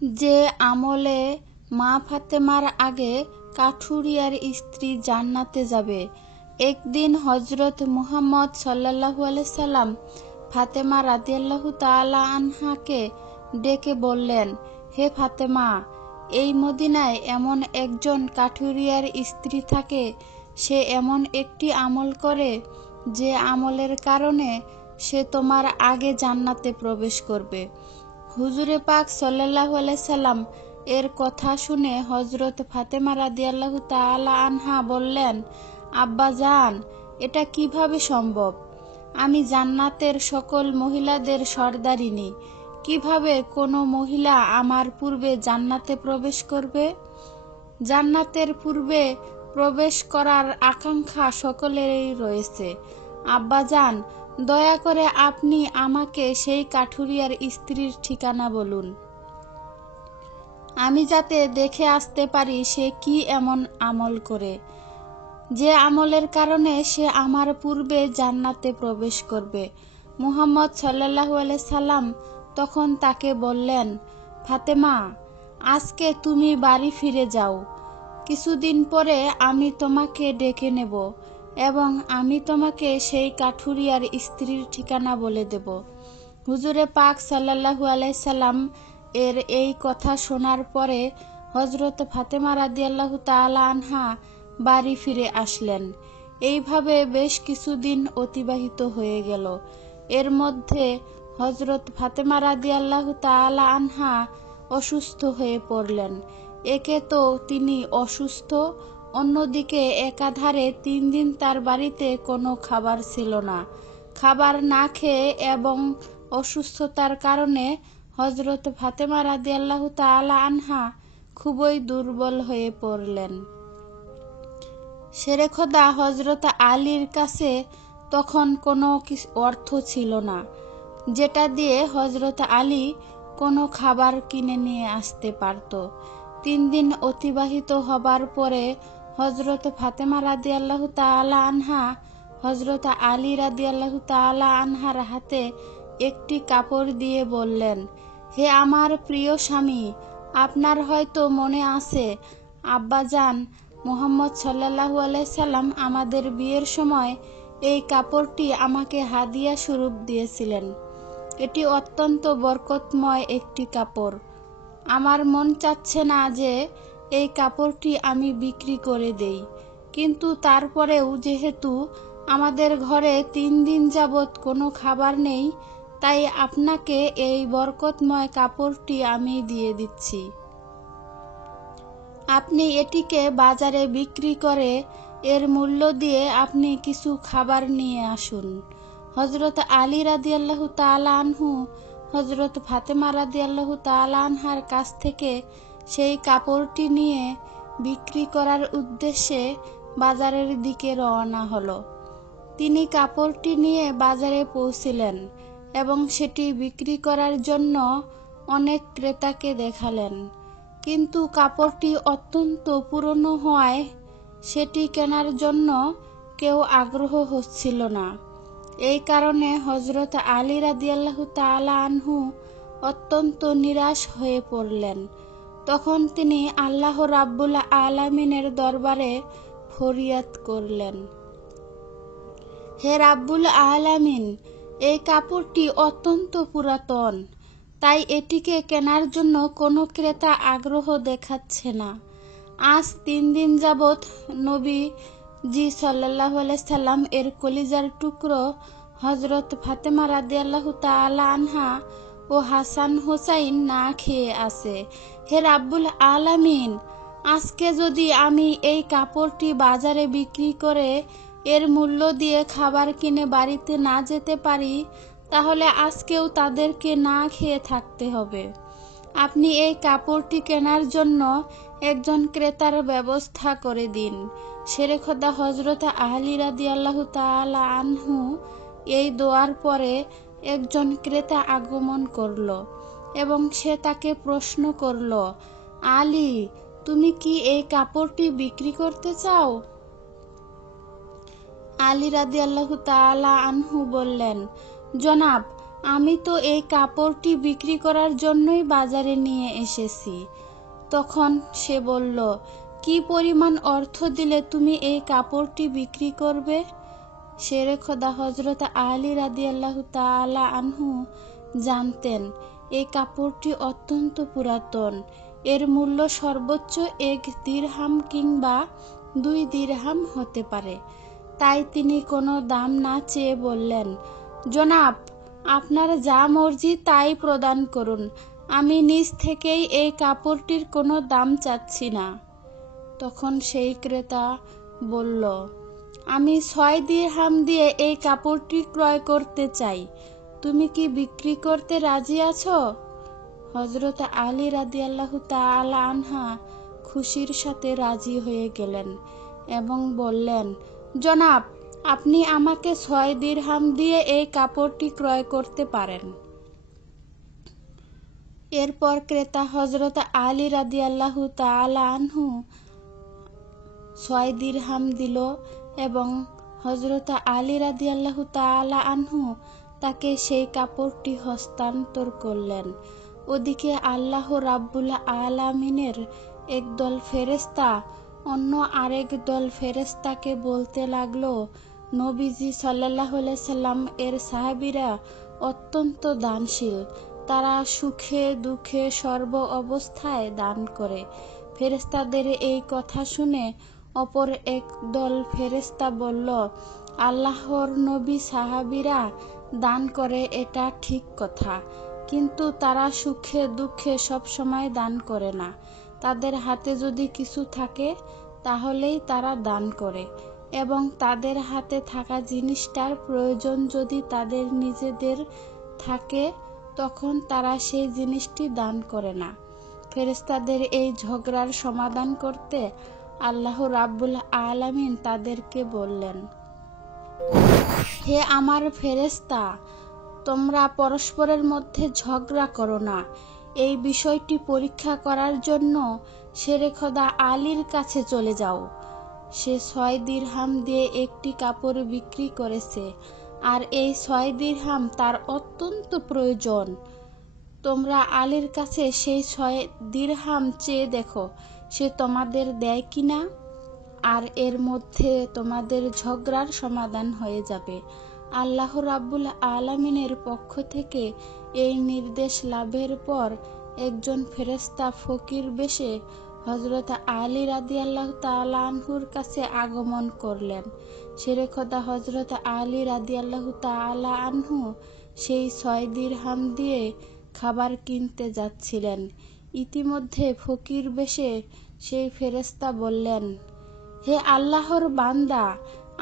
যে আমলে মা ফাতেমার আগে কাঠুরিয়ার স্ত্রী জান্নাতে যাবে। একদিন হজরত মুহাম্মদ সাল্লাল্লাহু আলাইহি সাল্লাম ফাতেমা রাদিয়াল্লাহু তাআলা আনহাকে ডেকে বললেন, হে ফাতেমা, এই মদিনায় এমন একজন কাঠুরিয়ার স্ত্রী থাকে, সে এমন একটি আমল করে যে আমলের কারণে সে তোমার আগে জান্নাতে প্রবেশ করবে। হুজুরে পাক সাল্লাল্লাহু আলাইহি সাল্লাম এর কথা শুনে হজরত ফাতেমা রাদিয়াল্লাহু তাআলা আনহা বললেন, আব্বা জান, এটা কিভাবে সম্ভব? আমি জান্নাতের সকল মহিলাদের সর্দারিনী, কিভাবে কোনো মহিলা আমার পূর্বে জান্নাতে প্রবেশ করবে? জান্নাতের পূর্বে প্রবেশ করার আকাঙ্ক্ষা সকলেরই রয়েছে। আব্বা জান, দয়া করে আপনি আমাকে সেই কাঠুরিয়ার স্ত্রীর ঠিকানা বলুন, আমি যাতে দেখে আসতে পারি সে কি এমন আমল করে, যে আমলের কারণে সে আমার পূর্বে জান্নাতে প্রবেশ করবে। মুহাম্মদ সাল্লাল্লাহু আলাইহি সাল্লাম তখন তাকে বললেন, ফাতেমা, আজকে তুমি বাড়ি ফিরে যাও। কিছুদিন পরে আমি তোমাকে ডেকে নেব এবং আমি তোমাকে সেই কাঠুরিয়ার স্ত্রীর ঠিকানা বলে দেব। হুজুরে পাক সাল্লাল্লাহু আলাইহি সাল্লাম এর এই কথা শোনার পরে হযরত ফাতেমা রাদিয়াল্লাহু তাআলা আনহা বাড়ি ফিরে আসলেন। এইভাবে বেশ কিছুদিন অতিবাহিত হয়ে গেল। এর মধ্যে হযরত ফাতেমা রাদিয়াল্লাহু তাআলা আনহা অসুস্থ হয়ে পড়লেন। একে তো তিনি অসুস্থ, অন্যদিকে একাধারে 3 দিন তার বাড়িতে কোনো খাবার ছিল না। খাবার না খেয়ে এবং অসুস্থতার কারণে হযরত ফাতেমা রাদিয়াল্লাহু তাআলা আনহা খুবই দুর্বল হয়ে পড়লেন। শেরে খোদা হযরত আলীর কাছে তখন কোনো অর্থ ছিল না, যেটা দিয়ে হযরত আলী কোনো খাবার কিনে নিয়ে আসতে পারত। 3 দিন অতিবাহিত হবার পরে হযরত ফাতেমা রাদিয়াল্লাহু তাআলা আনহা হযরত আলী রাদিয়াল্লাহু তাআলা আনহার হাতে একটি কাপড় দিয়ে বললেন, হে আমার প্রিয় স্বামী, আপনার হয়তো মনে আছে আব্বাজান মুহাম্মদ সাল্লাল্লাহু আলাইহি সাল্লাম আমাদের বিয়ের সময় এই কাপড়টি আমাকে হাদিয়া স্বরূপ দিয়েছিলেন। এটি অত্যন্ত বরকতময় একটি কাপড়। আমার মন চাচ্ছে না যে এই কাপড়টি আমি বিক্রি করে দেই, কিন্তু তারপরেও যেহেতু আমাদের ঘরে 3 দিন যাবৎ কোনো খাবার নেই, তাই আপনাকে এই বরকতময় কাপড়টি আমি দিয়ে দিচ্ছি। আপনি এটিকে বাজারে বিক্রি করে এর মূল্য দিয়ে আপনি কিছু খাবার নিয়ে আসুন। হযরত আলী রাদিয়াল্লাহু তাআলা আনহু হযরত ফাতেমা রাদিয়াল্লাহু তাআলা আনহার কাছ থেকে সেই কাপড়টি নিয়ে বিক্রি করার উদ্দেশ্যে বাজারের দিকে রওনা হলো। তিনি কাপড়টি নিয়ে বাজারে পৌঁছলেন এবং সেটি বিক্রি করার জন্য অনেক ক্রেতাকে দেখালেন, কিন্তু কাপড়টি অত্যন্ত পুরনো হওয়ায় সেটি কেনার জন্য কেউ আগ্রহ হচ্ছিল না। এই কারণে হযরত আলী রাদিয়াল্লাহু তাআলা আনহু অত্যন্ত নিরাশ হয়ে পড়লেন। তখন তিনি আল্লাহ রাব্বুল আলামিনের দরবারে ফরিয়াদ করলেন, হে রাব্বুল আলামিন, এই কাপড়টি অত্যন্ত পুরাতন, তাই এটিকে কেনার জন্য কোনো ক্রেতা আগ্রহ দেখাচ্ছে না। আজ 3 দিন যাবৎ নবীজি সাল্লাল্লাহু আলাইহি সাল্লাম এর কলিজার টুকরো হযরত ফাতেমা রাদিয়াল্লাহু তাআলা আনহা ও হাসান হোসাইন না খেয়ে আছে। হে রাব্বুল আলামিন, আজকে যদি আমি এই কাপড়টি বাজারে বিক্রি করে এর মূল্য দিয়ে খাবার কিনে বাড়িতে না যেতে পারি, তাহলে আজকেও তাদেরকে না খেয়ে থাকতে হবে। আপনি এই কাপড়টি কেনার জন্য একজন ক্রেতার ব্যবস্থা করে দিন। শেরে খোদা হযরত আলী রাদিয়াল্লাহু তাআলা আনহু এই দোয়ার পরে একজন ক্রেতা আগমন করল এবং সে তাকে প্রশ্ন করল, আলী, তুমি কি এই কাপড়টি বিক্রি করতে চাও? আলী রাদিয়াল্লাহু তাআলা আনহু বললেন, জনাব, আমি তো এই কাপড়টি বিক্রি করার জন্যই বাজারে নিয়ে এসেছি। তখন সে বলল, কি পরিমাণ অর্থ দিলে তুমি এই কাপড়টি বিক্রি করবে? শেরে খোদা হযরত আলী রাদিয়াল্লাহু তাআলা আনহু জানতেন এই কাপড়টি অত্যন্ত পুরাতন, এর মূল্য সর্বোচ্চ 1 দিরহাম কিংবা 2 দিরহাম হতে পারে। তাই তিনি কোনো দাম না চেয়ে বললেন, জনাব, আপনার যা মর্জি তাই প্রদান করুন, আমি নিজ থেকেই এই কাপড়টির কোনো দাম চাচ্ছি না। তখন সেই ক্রেতা বলল, আমি 6 দিরহাম দিয়ে এই কাপড়টি ক্রয় করতে চাই, তুমি কি বিক্রি করতে রাজি আছো? হযরত আলী রাদিয়াল্লাহু তাআলা আনহা খুশির সাথে রাজি হয়ে গেলেন এবং বললেন, জনাব, আপনি আমাকে 6 দিরহাম দিয়ে এই কাপড়টি ক্রয় করতে পারেন। এরপর ক্রেতা হযরত আলী রাদিয়াল্লাহু তাআলা আনহু 6 দিরহাম দিল এবং হযরত আলী রাদিয়াল্লাহু তাআলা আনহু তাকে সেই কাপড়টি হস্তান্তর করলেন। ওদিকে আল্লাহ রাব্বুল আলামিনের একদল ফেরেশতা অন্য আরেক দল ফেরেশতাকে বলতে লাগলো, নবীজি সাল্লাল্লাহু আলাইহি সাল্লাম এর সাহাবীরা অত্যন্ত দানশীল, তারা সুখে দুঃখে সর্ব অবস্থায় দান করে। ফেরেশতাদের এই কথা শুনে অপর এক দল ফেরেশতা বলল, আল্লাহর নবী সাহাবীরা দান করে এটা ঠিক কথা, কিন্তু তারা সুখে দুঃখে সব সময় দান করে না। তাদের হাতে যদি কিছু থাকে তাহলেই তারা দান করে, এবং তাদের হাতে থাকা জিনিসটার প্রয়োজন যদি তাদের নিজেদের থাকে তখন তারা সেই জিনিসটি দান করে না। ফেরেশতাদের এই ঝগড়ার সমাধান করতে আল্লাহ রাব্বুল আলামিন তাদেরকে বললেন, হে আমার ফেরেশতা, তোমরা পরস্পরের মধ্যে ঝগড়া করো না। এই বিষয়টি পরীক্ষা করার জন্য শেরে খোদা আলীর কাছে চলে যাও। সে 6 দিরহাম দিয়ে একটি কাপড় বিক্রি করেছে, আর এই 6 দিরহাম তার অত্যন্ত প্রয়োজন। তোমরা আলীর কাছে সেই 6 দিরহাম চেয়ে দেখো সে তোমাদের দেয় কিনা, আর এর মধ্যে তোমাদের ঝগড়ার সমাধান হয়ে যাবে। আল্লাহ রাব্বুল আলামিনের পক্ষ থেকে এই নির্দেশ লাভের পর একজন ফেরেশতা ফকির বেশে হযরত আলী রাদিয়াল্লাহু তাআলা আনহুর কাছে আগমন করলেন। শেরে খোদা হযরত আলী রাদিয়াল্লাহু তাআলা আনহু সেই 6 দিরহাম দিয়ে খাবার কিনতে যাচ্ছিলেন। ইতিমধ্যে ফকির বেশে সেই ফেরেশতা বললেন, হে আল্লাহর বান্দা,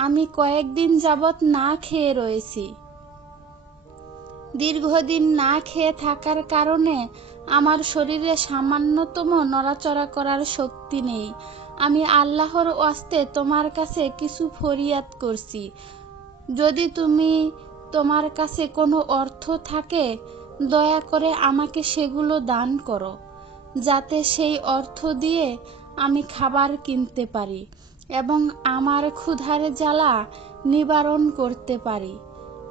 আমি কয়েকদিন যাবৎ না খেয়ে রয়েছি। দীর্ঘদিন না খেয়ে থাকার কারণে আমার শরীরে সামান্যতম নড়াচড়া করার শক্তি নেই। আমি আল্লাহর ওয়াস্তে তোমার কাছে কিছু ফরিয়াদ করছি। যদি তোমার কাছে কোনো অর্থ থাকে দয়া করে আমাকে সেগুলো দান করো, যাতে সেই অর্থ দিয়ে আমি খাবার কিনতে পারি এবং আমার ক্ষুধার জ্বালা নিবারণ করতে পারি।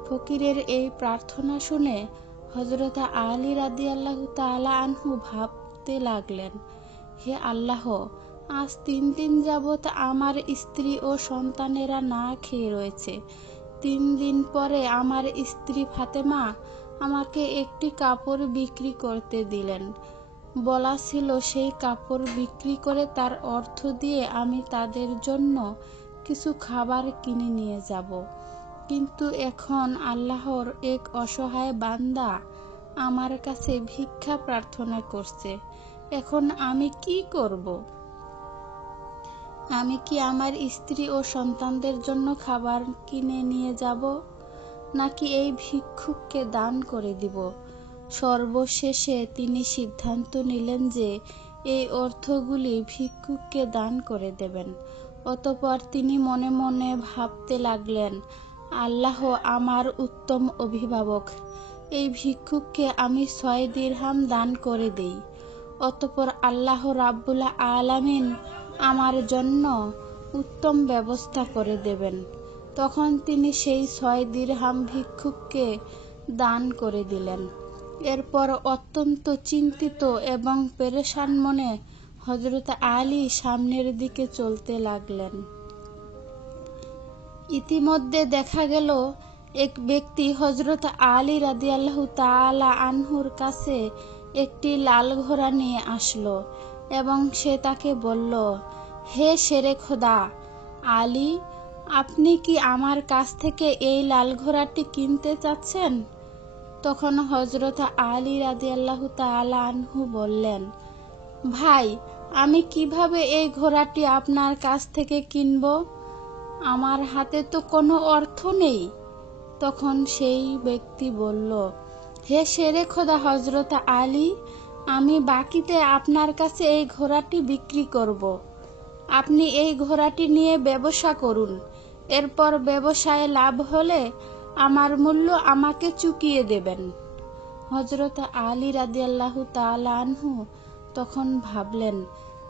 ফকিরের এই প্রার্থনা শুনে হযরত আলী রাদিয়াল্লাহু তাআলা আনহু ভাবতে লাগলেন, হে আল্লাহ, আজ 3 দিন যাবৎ আমার স্ত্রী ও সন্তানেরা না খেয়ে রয়েছে। 3 দিন পরে আমার স্ত্রী ফাতেমা আমাকে একটি কাপড় বিক্রি করতে দিলেন। বলা ছিল সেই কাপড় বিক্রি করে তার অর্থ দিয়ে আমি তাদের জন্য কিছু খাবার কিনে নিয়ে যাব। কিন্তু এখন আল্লাহর এক অসহায় বান্দা আমার কাছে ভিক্ষা প্রার্থনা করছে। এখন আমি কি করব? আমি কি আমার স্ত্রী ও সন্তানদের জন্য খাবার কিনে নিয়ে যাব, নাকি এই ভিক্ষুককে দান করে দিব? সর্বশেষে তিনি সিদ্ধান্ত নিলেন যে এই অর্থগুলি ভিক্ষুককে দান করে দেবেন। অতঃপর তিনি মনে মনে ভাবতে লাগলেন, আল্লাহ আমার উত্তম অভিভাবক, এই ভিক্ষুককে আমি 6 দিরহাম দান করে দেই। অতঃপর আল্লাহ রাব্বুল আলামিন আমার জন্য উত্তম ব্যবস্থা করে দেবেন। তখন তিনি সেই 6 দিরহাম ভিক্ষুককে দান করে দিলেন। এরপর অত্যন্ত চিন্তিত এবং পেরেশান মনে হযরত আলী সামনের দিকে চলতে লাগলেন। ইতিমধ্যে দেখা গেল এক ব্যক্তি হযরত আলী রাদিয়াল্লাহু তাআলা আনহুর কাছে একটি লাল ঘোড়া নিয়ে আসলো এবং সে তাকে বলল, হে শেরে খোদা আলী, আপনি কি আমার কাছ থেকে এই লাল ঘোড়াটি কিনতে চাচ্ছেন? তখন হযরত আলী রাদিয়াল্লাহু তাআলা আনহু বললেন, ভাই, আমি কিভাবে এই ঘোড়াটি আপনার কাছ থেকে কিনব? আমার হাতে তো কোনো অর্থ নেই। তখন সেই ব্যক্তি বলল, হে শেরে খোদা হযরত আলী, আমি বাকিতে আপনার কাছে এই ঘোড়াটি বিক্রি করব। আপনি এই ঘোড়াটি নিয়ে ব্যবসা করুন। এরপর ব্যবসায় লাভ হলে আমার মূল্য আমাকে চুকিয়ে দেবেন। হযরত আলী রাদিয়াল্লাহু তাআলা আনহু তখন ভাবলেন,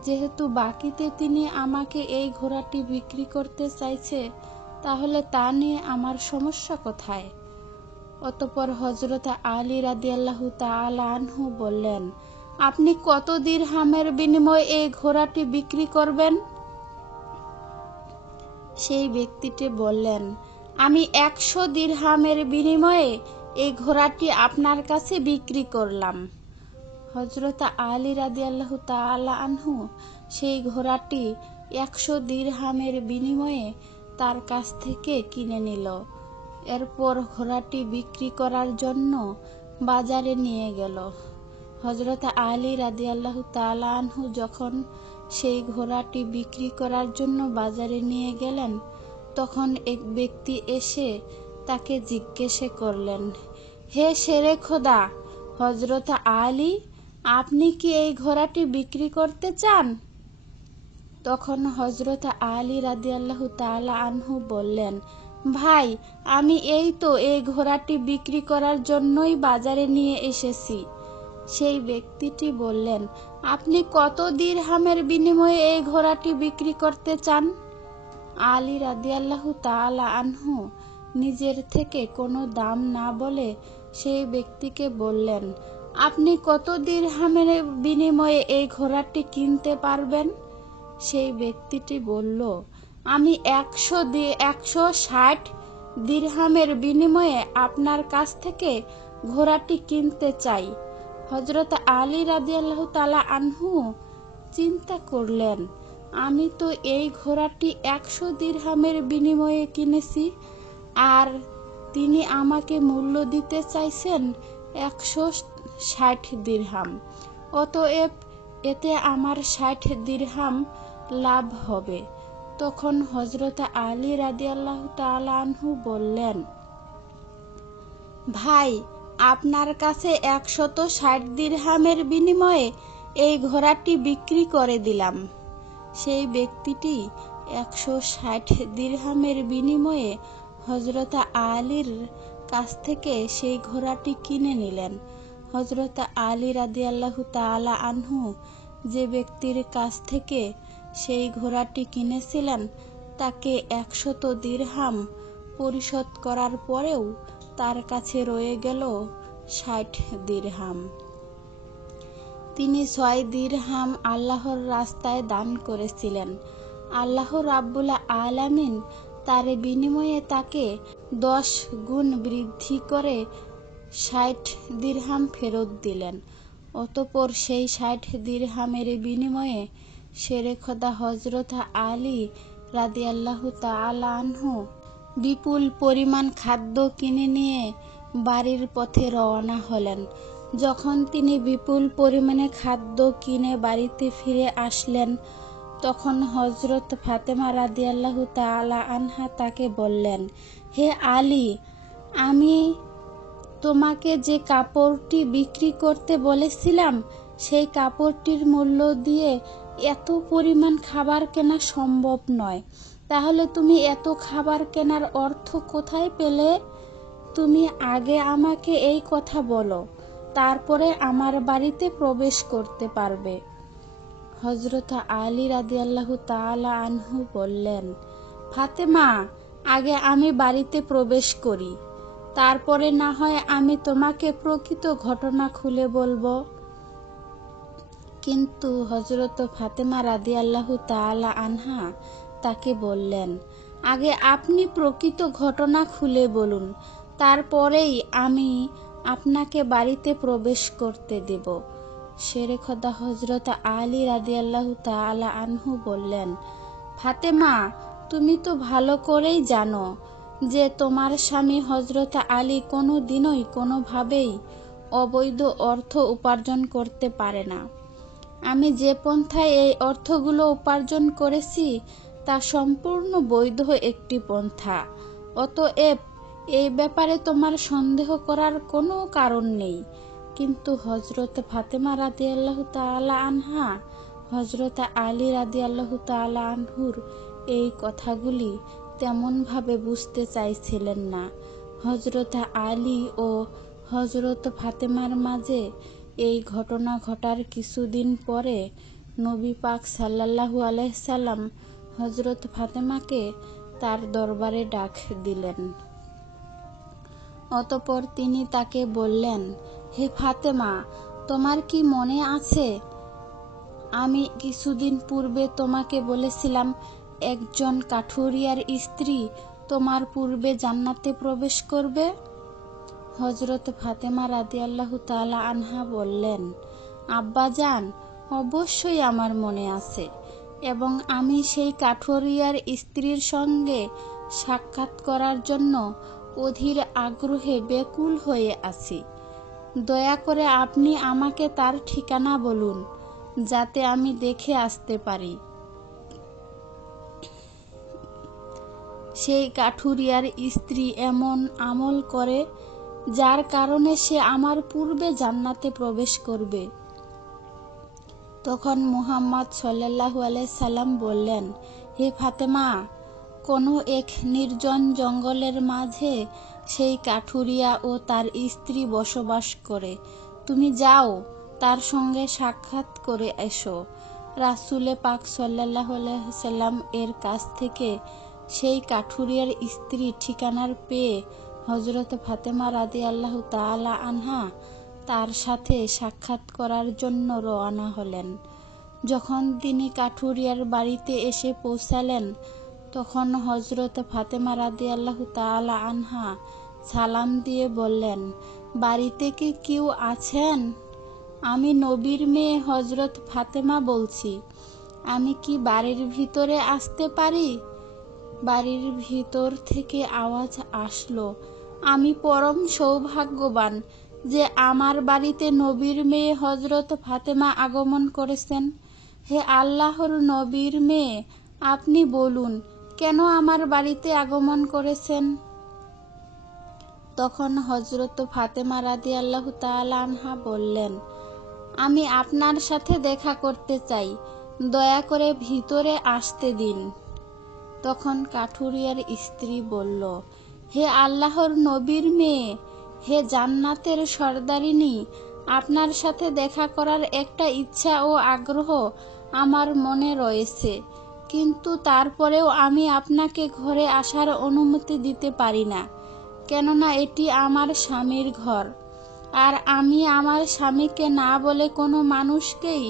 যেহেতু বাকিতে তিনি আমাকে এই ঘোড়াটি বিক্রি করতে চাইছে, তাহলে তা নিয়ে আমার সমস্যা কোথায়? অতঃপর হযরত আলী রাদিয়াল্লাহু তাআলা আনহু বললেন, আপনি কত দিরহামের বিনিময়ে এই ঘোড়াটি বিক্রি করবেন? সেই ব্যক্তিটি বললেন, আমি 100 দিরহামের বিনিময়ে এই ঘোড়াটি আপনার কাছে বিক্রি করলাম। হযরত আলী রাদিয়াল্লাহু তাআলা আনহু সেই ঘোড়াটি 100 দিরহামের বিনিময়ে তার কাছ থেকে কিনে নিল। এরপর ঘোড়াটি বিক্রি করার জন্য বাজারে নিয়ে গেল। হযরত আলী রাদিয়াল্লাহু তাআলা আনহু যখন সেই ঘোড়াটি বিক্রি করার জন্য বাজারে নিয়ে গেলেন, তখন এক ব্যক্তি এসে তাকে জিজ্ঞেস করলেন, হে শেরে খোদা হযরত আলী, আপনি কি এই ঘোড়াটি বিক্রি করতে চান? তখন হযরত আলী রাদিয়াল্লাহু তাআলা আনহু বললেন, ভাই, আমি এই তো এই ঘোড়াটি বিক্রি করার জন্যই বাজারে নিয়ে এসেছি। সেই ব্যক্তিটি বললেন, আপনি কত দিরহামের বিনিময়ে এই ঘোড়াটি বিক্রি করতে চান? আলী রাদিয়াল্লাহু তাআলা আনহু নিজের থেকে কোনো দাম না বলে সেই ব্যক্তিকে বললেন, আপনি কত দিরহামের বিনিময়ে এই ঘোড়াটি কিনতে পারবেন? সেই ব্যক্তিটি বলল, আমি 160 দিরহামের বিনিময়ে আপনার কাছ থেকে ঘোড়াটি কিনতে চাই। হযরত আলী রাদিয়াল্লাহু তাআলা আনহু চিন্তা করলেন, আমি তো এই ঘোড়াটি 100 দিরহামের বিনিময়ে কিনেছি, আর তিনি আমাকে মূল্য দিতে চাইছেন 160 দিরহাম। অতএব এতে আমার 60 দিরহাম লাভ হবে। তখন হযরত আলী রাদিয়াল্লাহু তাআলা আনহু বললেন, ভাই, আপনার কাছে 160 দিরহামের বিনিময়ে এই ঘোড়াটি বিক্রি করে দিলাম। সেই ব্যক্তিটি 160 দিরহামের বিনিময়ে হযরত আলীর কাছ থেকে সেই ঘোড়াটি কিনে নিলেন। হযরত আলী রাদিয়াল্লাহু তাআলা আনহু যে ব্যক্তির কাছ থেকে সেই ঘোড়াটি কিনেছিলেন, তাকে 100 দিরহাম পরিশোধ করার পরেও তার কাছে রয়ে গেল 60 দিরহাম। তিনি 6 দিরহাম আল্লাহর রাস্তায় দান করেছিলেন। আল্লাহ রাব্বুল আলামিন তার বিনিময়ে তাকে 10 গুণ বৃদ্ধি করে 60 দিরহাম ফেরত দিলেন। অতঃপর সেই 60 দিরহামের বিনিময়ে শেরে খোদা হযরত আলী রাদিয়াল্লাহু তাআলা আনহু বিপুল পরিমাণ খাদ্য কিনে নিয়ে বাড়ির পথে রওনা হলেন। যখন তিনি বিপুল পরিমাণে খাদ্য কিনে বাড়িতে ফিরে আসলেন, তখন হযরত ফাতেমা রাদিয়াল্লাহু তাআলা আনহা তাকে বললেন, হে আলী, আমি তোমাকে যে কাপড়টি বিক্রি করতে বলেছিলাম, সেই কাপড়টির মূল্য দিয়ে এত পরিমাণ খাবার কেনা সম্ভব নয়। তাহলে তুমি এত খাবার কেনার অর্থ কোথায় পেলে? তুমি আগে আমাকে এই কথা বলো, তারপরে আমার বাড়িতে প্রবেশ করতে পারবে। হযরত আলী রাদিয়াল্লাহু তাআলা আনহু বললেন, ফাতেমা, আগে আমি বাড়িতে প্রবেশ করি, তারপরে না হয় আমি তোমাকে প্রকৃত ঘটনা খুলে বলবো। কিন্তু হযরত ফাতেমা রাদিয়াল্লাহু তাআলা আনহা তাকে বললেন, আগে আপনি প্রকৃত ঘটনা খুলে বলুন, তারপরেই আমি আপনাকে বাড়িতে প্রবেশ করতে দেব। শেরে খোদা হযরত আলী রাদিয়াল্লাহু তাআলা আনহু বললেন, ফাতেমা, তুমি তো ভালো করেই জানো যে তোমার স্বামী হযরত আলী কোনো দিনই কোনোভাবেই অবৈধ অর্থ উপার্জন করতে পারে না। আমি যে পন্থায় এই অর্থগুলো উপার্জন করেছি তা সম্পূর্ণ বৈধ একটি পন্থা। অতএব এই ব্যাপারে তোমার সন্দেহ করার কোনো কারণ নেই। কিন্তু হযরত ফাতেমা রাদিয়াল্লাহু তাআলা আনহা হযরত আলী রাদিয়াল্লাহু তাআলা আনহুর এই কথাগুলি তেমনভাবে বুঝতে চাইছিলেন না। হযরত আলী ও হযরত ফাতেমার মাঝে এই ঘটনা ঘটার কিছুদিন পরে নবী পাক সাল্লাল্লাহু আলাইহি সাল্লাম হযরত ফাতেমাকে তার দরবারে ডাক দিলেন। অতঃপর তিনি তাকে বললেন, হে ফাতেমা, তোমার কি মনে আছে আমি কিছুদিন পূর্বে তোমাকে বলেছিলাম একজন কাঠুরিয়ার স্ত্রী তোমার পূর্বে জান্নাতে প্রবেশ করবে? হযরত ফাতেমা রাদিয়াল্লাহু তাআলা আনহা বললেন, আব্বাজান, অবশ্যই আমার মনে আছে এবং আমি সেই কাঠুরিয়ার স্ত্রীর সঙ্গে সাক্ষাৎ করার জন্য অধীর আগ্রহে ব্যাকুল হয়ে আছি। দয়া করে আপনি আমাকে তার ঠিকানা বলুন, যাতে আমি দেখে আসতে পারি। সেই কাঠুরিয়ার স্ত্রী এমন আমল করে যার কারণে সে আমার পূর্বে জান্নাতে প্রবেশ করবে। তখন মুহাম্মদ সাল্লাল্লাহু আলাইহি সাল্লাম বললেন, হে ফাতেমা, কোনো এক নির্জন জঙ্গলের মাঝে সেই কাঠুরিয়া ও তার স্ত্রী বসবাস করে। তুমি যাও, তার সঙ্গে সাক্ষাৎ করে এসো। রাসূলে পাক সাল্লাল্লাহু আলাইহি সাল্লাম এর কাছ থেকে সেই কাঠুরিয়ার স্ত্রী ঠিকানার পেয়ে হযরত ফাতেমা রাদিয়াল্লাহু তাআলা আনহা তার সাথে সাক্ষাৎ করার জন্য রওনা হলেন। যখন তিনি কাঠুরিয়ার বাড়িতে এসে পৌঁছালেন, তখন হযরত ফাতেমা রাদিয়াল্লাহু তাআলা আনহা সালাম দিয়ে বললেন, বাড়িতে কি কেউ আছেন? আমি নবীর মেয়ে হযরত ফাতেমা বলছি। আমি কি বাড়ির ভিতরে আসতে পারি? বাড়ির ভিতর থেকে আওয়াজ আসলো, আমি পরম সৌভাগ্যবান যে আমার বাড়িতে নবীর মেয়ে হযরত ফাতেমা আগমন করেছেন। হে আল্লাহর নবীর মেয়ে, আপনি বলুন, কেন আমার বাড়িতে আগমন করেছেন? তখন হযরত ফাতেমা রাদিয়াল্লাহু তাআলা আনহা বললেন, আমি আপনার সাথে দেখা করতে চাই, দয়া করে ভিতরে আসতে দিন। তখন কাঠুরিয়ার স্ত্রী বলল, হে আল্লাহর নবীর মেয়ে, হে জান্নাতের সর্দারিনী, আপনার সাথে দেখা করার একটা ইচ্ছা ও আগ্রহ আমার মনে রয়েছে, কিন্তু তারপরেও আমি আপনাকে ঘরে আসার অনুমতি দিতে পারি না, কেননা এটি আমার স্বামীর ঘর, আর আমি আমার স্বামীকে না বলে কোনো মানুষকেই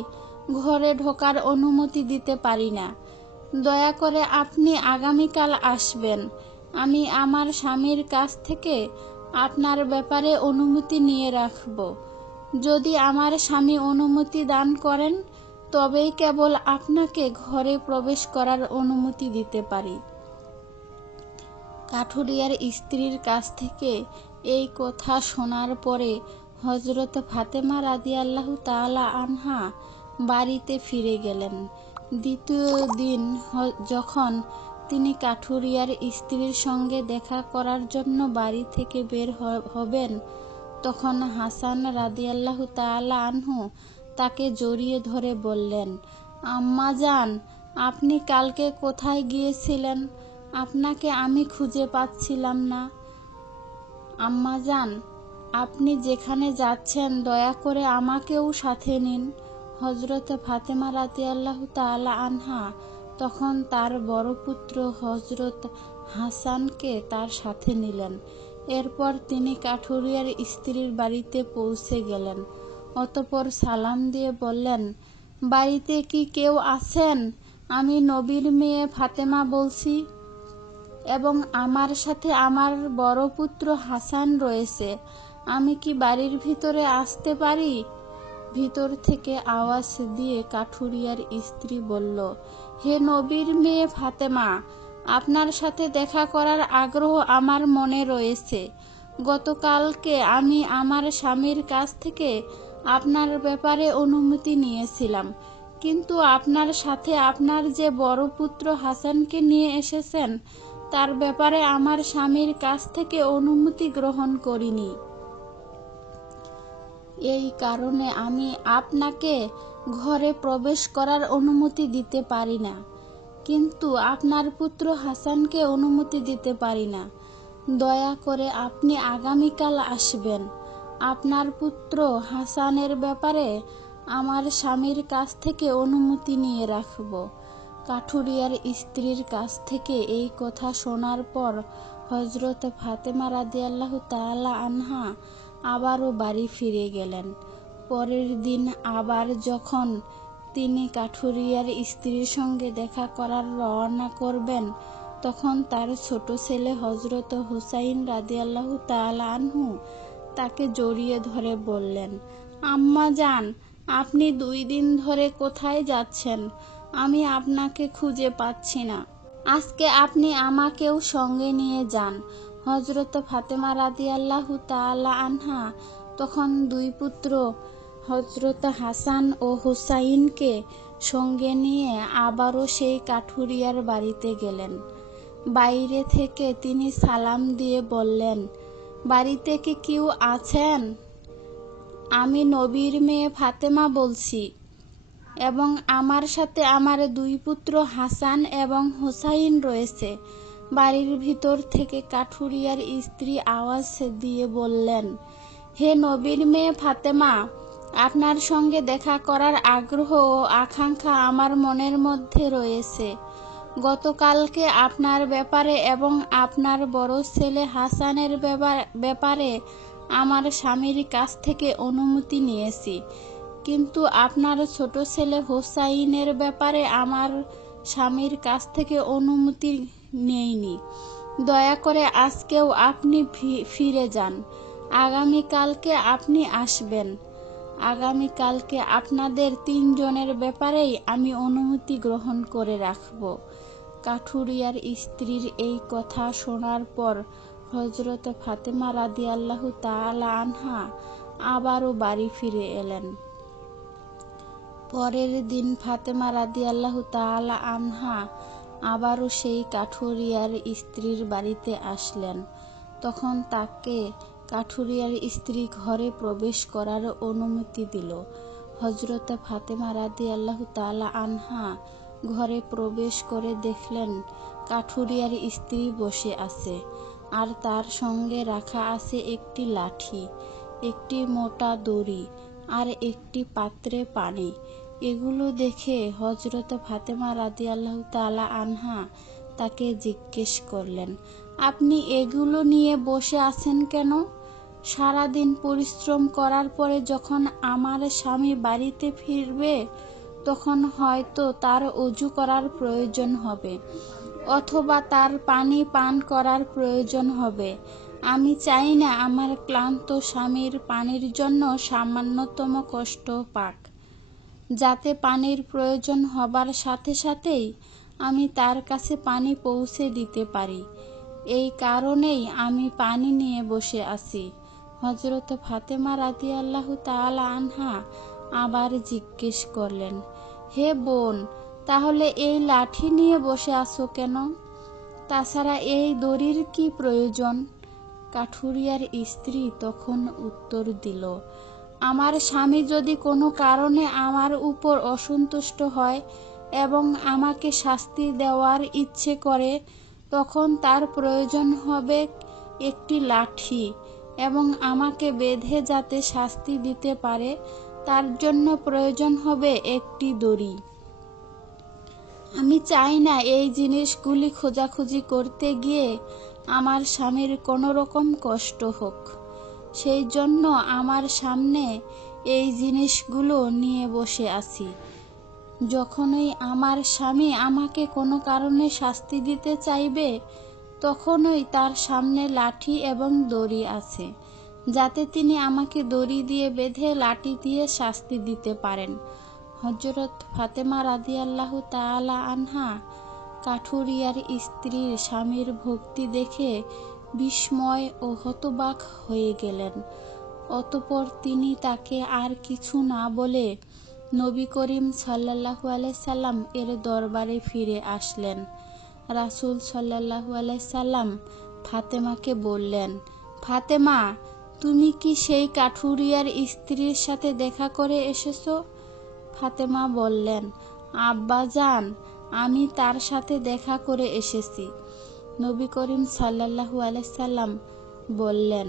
ঘরে ঢোকার অনুমতি দিতে পারি না। দয়া করে আপনি আগামীকাল আসবেন। আমি আমার স্বামীর কাছ থেকে আপনার ব্যাপারে অনুমতি নিয়ে রাখব। যদি আমার স্বামী অনুমতি দান করেন, তবেই কেবল আপনাকে ঘরে প্রবেশ করার অনুমতি দিতে পারি। কাঠুরিয়ার স্ত্রীর কাছ থেকে এই কথা শোনার পরে হযরত ফাতেমা রাদিয়াল্লাহু তাআলা আনহা বাড়িতে ফিরে গেলেন। দ্বিতীয় দিন যখন তিনি কাঠুরিয়ার স্ত্রীর সঙ্গে দেখা করার জন্য বাড়ি থেকে বের হবেন, তখন হাসান রাদিয়াল্লাহু তাআলা আনহু তাকে জড়িয়ে ধরে বললেন, আম্মাজান, আপনি কালকে কোথায় গিয়েছিলেন? আপনাকে আমি খুঁজে পাচ্ছিলাম না। আম্মাজান, আপনি যেখানে যাচ্ছেন দয়া করে আমাকেও সাথে নিন। হযরত ফাতেমা রাদিয়াল্লাহু তাআলা আনহা তখন তার বড় পুত্র হযরত হাসানকে তার সাথে নিলেন এরপর তিনি কাঠুরিয়ার স্ত্রীর বাড়িতে পৌঁছে গেলেন। অতঃপর সালাম দিয়ে বললেন, বাড়িতে কি কেউ আছেন? আমি নবীর মেয়ে ফাতেমা বলছি এবং আমার সাথে আমার বড় পুত্র হাসান রয়েছে। আমি কি বাড়ির ভিতরে আসতে পারি? ভিতর থেকে আওয়াজ দিয়ে কাঠুরিয়ার স্ত্রী বলল, হে নবীর মেয়ে ফাতেমা, আপনার সাথে দেখা করার আগ্রহ আমার মনে রয়েছে। গতকালকে আমি আমার স্বামীর কাছ থেকে আপনার ব্যাপারে অনুমতি নিয়েছিলাম, কিন্তু আপনার সাথে আপনার যে বড় পুত্র হাসানকে নিয়ে এসেছেন তার ব্যাপারে আমার স্বামীর কাছ থেকে অনুমতি গ্রহণ করিনি। এই কারণে আমি আপনাকে ঘরে প্রবেশ করার অনুমতি দিতে পারি না, কিন্তু আপনার পুত্র হাসানকে অনুমতি দিতে পারি না। দয়া করে আপনি আগামীকাল আসবেন। আপনার পুত্র হাসানের ব্যাপারে আমার স্বামীর কাছ থেকে অনুমতি নিয়ে রাখব। কাঠুরিয়ার স্ত্রীর কাছ থেকে এই কথা শোনার পর হযরত ফাতেমা রাদিয়াল্লাহু তাআলা আনহা আবারও বাড়ি ফিরে গেলেন। পরের দিন আবার যখন তিনি কাঠুরিয়ার স্ত্রীর সঙ্গে দেখা করার রওনা করবেন, তখন তার ছোট ছেলে হযরত হুসাইন রাদিয়াল্লাহু তাআলা আনহু তাকে জড়িয়ে ধরে বললেন, আম্মা জান, আপনি 2 দিন ধরে কোথায় যাচ্ছেন? আমি আপনাকে খুঁজে পাচ্ছি না। আজকে আপনি আমাকেও সঙ্গে নিয়ে যান। হযরত ফাতেমা রাদিয়াল্লাহু তাআলা আনহা তখন 2 পুত্র হযরত হাসান ও হুসাইনকে সঙ্গে নিয়ে আবারও সেই কাঠুরিয়ার বাড়িতে গেলেন। বাইরে থেকে তিনি সালাম দিয়ে বললেন, বাড়িতে কি কেউ আছেন? আমি নবীর মেয়ে ফাতেমা বলছি এবং আমার সাথে আমার 2 পুত্র হাসান এবং হুসাইন রয়েছে। বাড়ির ভিতর থেকে কাঠুরিয়ার স্ত্রী আওয়াজ দিয়ে বললেন, হে নবীর মেয়ে ফাতেমা, আপনার সঙ্গে দেখা করার আগ্রহ ও আকাঙ্ক্ষা আমার মনের মধ্যে রয়েছে। গতকালকে আপনার ব্যাপারে এবং আপনার বড় ছেলে হাসানের ব্যাপারে আমার স্বামীর কাছ থেকে অনুমতি নিয়েছি, কিন্তু আপনার ছোট ছেলে হুসাইনের ব্যাপারে আমার স্বামীর কাছ থেকে অনুমতি নেইনি। দয়া করে আজকেও আপনি ফিরে যান। আগামীকালকে আপনি আসবেন। আগামীকালকে আপনাদের 3 জনের ব্যাপারেই আমি অনুমতি গ্রহণ করে রাখব। কাঠুরিয়ার স্ত্রীর এই কথা শোনার পর হযরত ফাতেমা রাদিয়াল্লাহু তাআলা আনহা আবারও বাড়ি ফিরে এলেন। পরের দিন ফাতেমা রাদিয়াল্লাহু তাআলা আনহা আবারও সেই কাঠুরিয়ার স্ত্রীর বাড়িতে আসলেন। তখন তাকে কাঠুরিয়ার স্ত্রী ঘরে প্রবেশ করার অনুমতি দিল। হযরত ফাতেমা রাদিয়াল্লাহু তাআলা আনহা ঘরে প্রবেশ করে দেখলেন কাঠুরিয়ার স্ত্রী বসে আছে, আর তার সঙ্গে রাখা আছে একটি লাঠি, একটি মোটা দড়ি আর একটি পাত্রে পানি। এগুলো দেখে হযরত ফাতেমা রাদিয়াল্লাহু তাআলা আনহা তাকে জিজ্ঞেস করলেন, আপনি এগুলো নিয়ে বসে আছেন কেন? সারাদিন পরিশ্রম করার পরে যখন আমার স্বামী বাড়িতে ফিরবে তখন হয়তো তার ওযু করার প্রয়োজন হবে অথবা তার পানি পান করার প্রয়োজন হবে। আমি চাই না আমার ক্লান্ত স্বামীর পানির জন্য সামান্যতম কষ্ট পাক, যাতে পানির প্রয়োজন হবার সাথে সাথেই আমি তার কাছে পানি পৌঁছে দিতে পারি। এই কারণেই আমি পানি নিয়ে বসে আছি। হযরত ফাতেমা রাদিয়াল্লাহু তাআলা আনহা আবার জিজ্ঞেস করলেন, হে বোন, তাহলে এই লাঠি নিয়ে বসে আছো কেন? তাছাড়া এই দড়ির কি প্রয়োজন? কাঠুরিয়ার স্ত্রী তখন উত্তর দিল, আমার স্বামী যদি কোনো কারণে আমার উপর অসন্তুষ্ট হয় এবং আমাকে শাস্তি দেওয়ার ইচ্ছে করে, তখন তার প্রয়োজন হবে একটি লাঠি এবং আমাকে বেঁধে যাতে শাস্তি দিতে পারে তার জন্য প্রয়োজন হবে একটি দড়ি। আমি চাই না এই জিনিসগুলি খোঁজাখুঁজি করতে গিয়ে আমার স্বামীর কোনো রকম কষ্ট হোক, সেই জন্য আমার সামনে এই জিনিসগুলো নিয়ে বসে আছি। যখনই আমার স্বামী আমাকে কোনো কারণে শাস্তি দিতে চাইবে, তখনই তার সামনে লাঠি এবং দড়ি আছে, যাতে তিনি আমাকে দড়ি দিয়ে বেঁধে লাঠি দিয়ে শাস্তি দিতে পারেন। হযরত ফাতেমা রাদিয়াল্লাহু তাআলা আনহা কাঠুরিয়ার স্ত্রীর স্বামীর ভক্তি দেখে বিস্ময় ও হতবাক হয়ে গেলেন। অতঃপর তিনি তাকে আর কিছু না বলে নবী করিম সাল্লাল্লাহু আলাইহি সাল্লাম এর দরবারে ফিরে আসলেন। রাসূল সাল্লাল্লাহু আলাইহি সাল্লাম ফাতেমাকে বললেন, ফাতেমা, তুমি কি সেই কাঠুরিয়ার স্ত্রীর সাথে দেখা করে এসেছো? ফাতেমা বললেন, আব্বাজান, আমি তার সাথে দেখা করে এসেছি। নবী করিম সাল্লাল্লাহু আলাইহি সাল্লাম বললেন,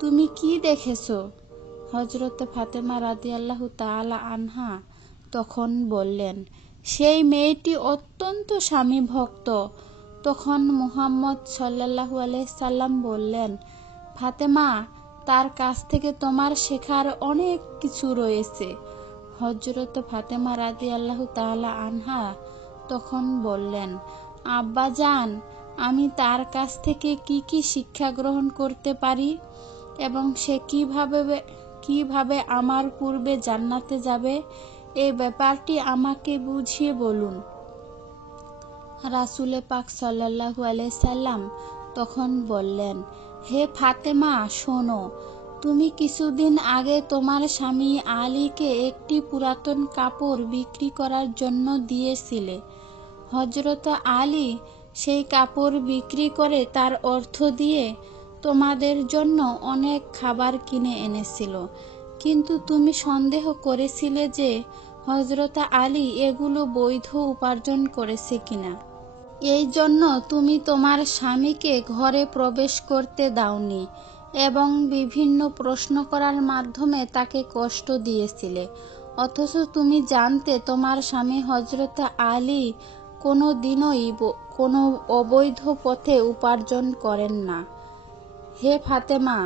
তুমি কি দেখেছো? হযরত ফাতেমা রাদিয়াল্লাহু তাআলা আনহা তখন বললেন, সেই মেয়েটি অত্যন্ত স্বামী ভক্ত। তখন মুহাম্মদ সাল্লাল্লাহু আলাইহি সাল্লাম বললেন, ফাতেমা, তার কাছ থেকে তোমার শেখার অনেক কিছু রয়েছে। হযরত ফাতেমা রাদিয়াল্লাহু তাআলা আনহা তখন বললেন, আব্বাজান, আমি তার কাছ থেকে কি কি শিক্ষা গ্রহণ করতে পারি এবং সে কিভাবে আমার পূর্বে জান্নাতে যাবে, এই ব্যাপারটি আমাকে বুঝিয়ে বলুন। রাসূলে পাক সাল্লাল্লাহু আলাইহি সাল্লাম তখন বললেন, হে ফাতেমা, শোনো, তুমি কিছুদিন আগে তোমার স্বামী আলীকে একটি পুরাতন কাপড় বিক্রি করার জন্য দিয়েছিলে। হযরত আলী সেই কাপড় বিক্রি করে তার অর্থ দিয়ে তোমাদের জন্য অনেক খাবার কিনে এনেছিল, কিন্তু তুমি সন্দেহ করেছিলে যে হযরত আলী এগুলো বৈধ উপার্জন করেছে কিনা। এই জন্য তুমি তোমার স্বামীকে ঘরে প্রবেশ করতে দাওনি এবং বিভিন্ন প্রশ্ন করার মাধ্যমে তাকে কষ্ট দিয়েছিলে। অথচ তুমি জানতে তোমার স্বামী হযরত আলী কোনো দিনই কোনো অবৈধ পথে উপার্জন করেন না। হে ফাতেমা,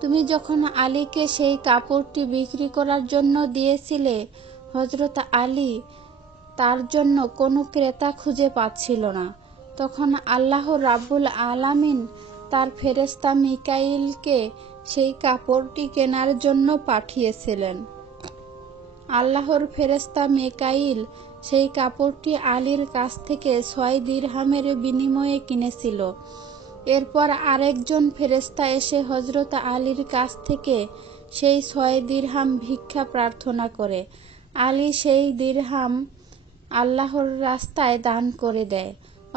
তুমি যখন আলীকে সেই কাপড়টি বিক্রি করার জন্য দিয়েছিলে, হযরত আলী তার জন্য কোনো ক্রেতা খুঁজে পাচ্ছিল না। তখন আল্লাহ রাব্বুল আলামিন তার ফেরেশতা মিকাইলকে সেই কাপড়টি কেনার জন্য পাঠিয়েছিলেন। আল্লাহর ফেরেশতা মিকাইল সেই কাপড়টি আলীর কাছ থেকে 6 দিরহামের বিনিময়ে কিনেছিল। এরপর আরেকজন ফেরেশতা এসে হযরত আলীর কাছ থেকে সেই 6 দিরহাম ভিক্ষা প্রার্থনা করে। আলী সেই দিরহাম আল্লাহর রাস্তায় দান করে দেয়।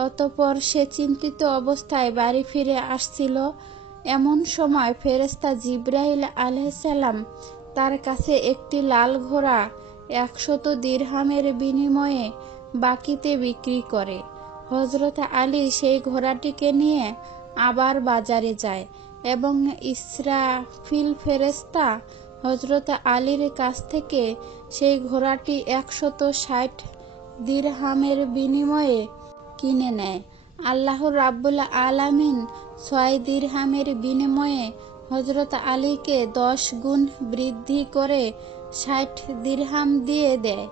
অতঃপর সে চিন্তিত অবস্থায় বাড়ি ফিরে আসছিল। এমন সময় ফেরেশতা জিবরাইল আলাইহিস সালাম তার কাছে একটি লাল ঘোড়া 100 দিরহামের বিনিময়ে বাকিতে বিক্রি করে। হযরত আলী সেই ঘোড়াটিকে নিয়ে আবার বাজারে যায় এবং ইসরাফিল ফেরেশতা হযরত আলীর কাছ থেকে সেই ঘোড়াটি 160 দিরহামের বিনিময়ে কিনে নেয়। আল্লাহ রাব্বুল আলামিন 6 দিরহামের বিনিময়ে হযরত আলীকে 10 গুণ বৃদ্ধি করে 60 দিরহাম দিয়ে দেয়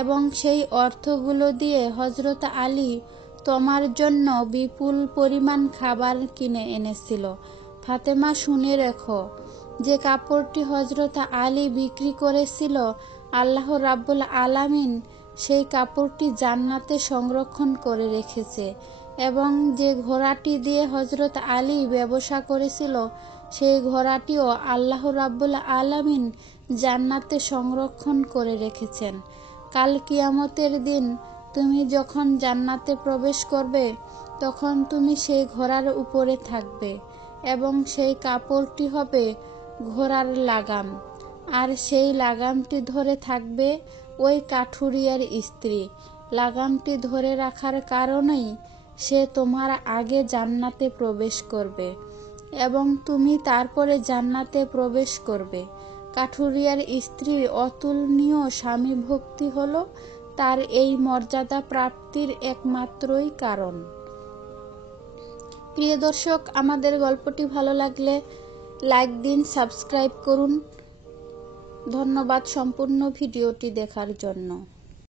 এবং সেই অর্থগুলো দিয়ে হযরত আলী তোমার জন্য বিপুল পরিমাণ খাবার কিনে এনেছিল। ফাতেমা, শুনে রেখো, যে কাপড়টি হযরত আলী বিক্রি করেছিল, আল্লাহ রাব্বুল আলামিন সেই কাপড়টি জান্নাতে সংরক্ষণ করে রেখেছে এবং যে ঘোড়াটি দিয়ে হযরত আলী ব্যবসা করেছিল, সেই ঘোড়াটিও আল্লাহ রাব্বুল আলামিন জান্নাতে সংরক্ষণ করে রেখেছেন। কাল কিয়ামতের দিন তুমি যখন জান্নাতে প্রবেশ করবে, তখন তুমি সেই ঘোড়ার উপরে থাকবে এবং সেই কাপড়টি হবে ঘোড়ার লাগাম, আর সেই লাগামটি ধরে থাকবে ওই কাঠুরিয়ার স্ত্রী। লাগামটি ধরে রাখার কারণেই সে তোমার আগে জান্নাতে প্রবেশ করবে এবং তুমি তারপরে জান্নাতে প্রবেশ করবে। কাঠুরিয়ার স্ত্রীর অতুলনীয় স্বামী ভক্তি হলো তার এই মর্যাদা প্রাপ্তির একমাত্রই কারণ। প্রিয় দর্শক, আমাদের গল্পটি ভালো লাগলে লাইক দিন, সাবস্ক্রাইব করুন। ধন্যবাদ সম্পূর্ণ ভিডিওটি দেখার জন্য।